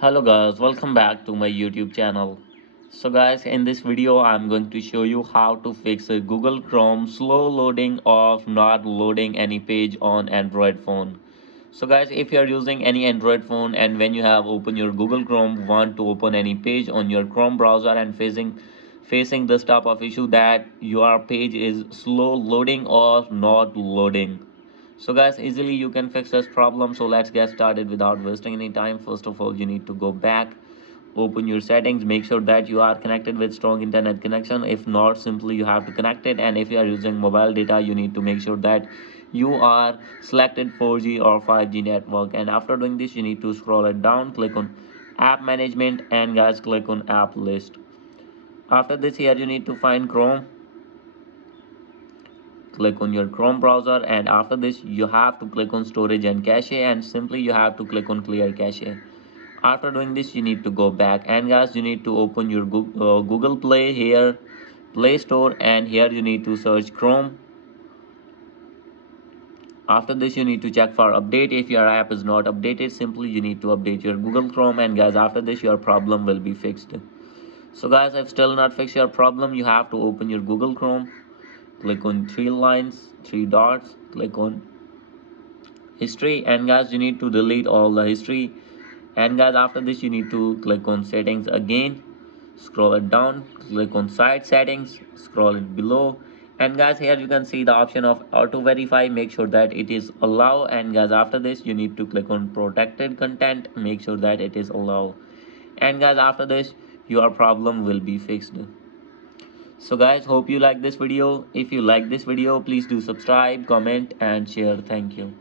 Hello guys, welcome back to my YouTube channel. So guys, in this video I'm going to show you how to fix a Google Chrome slow loading of not loading any page on Android phone. So guys, if you are using any Android phone and when you have opened your Google Chrome want to open any page on your Chrome browser and facing this type of issue that your page is slow loading or not loading. So guys, easily you can fix this problem. So let's get started without wasting any time. First of all, you need to go back, open your settings, make sure that you are connected with strong internet connection. If not, simply you have to connect it. And if you are using mobile data, you need to make sure that you are selected 4G or 5G network. And after doing this, you need to scroll it down, click on app management, and guys click on app list. After this, here you need to find Chrome, click on your Chrome browser, and after this you have to click on storage and cache, and simply you have to click on clear cache. After doing this, you need to go back, and guys, you need to open your Google Play here, Play Store, and here you need to search Chrome. After this, you need to check for update. If your app is not updated, simply you need to update your Google Chrome, and guys, after this your problem will be fixed. So guys, if still not fixed your problem, you have to open your Google Chrome, click on three lines, three dots, click on history, and guys, you need to delete all the history. And guys, after this you need to click on settings again, scroll it down, click on site settings, scroll it below, and guys, here you can see the option of auto verify. Make sure that it is allow, and guys, after this you need to click on protected content, make sure that it is allow, and guys, after this your problem will be fixed. So guys, hope you like this video. If you like this video, please do subscribe, comment and share. Thank you.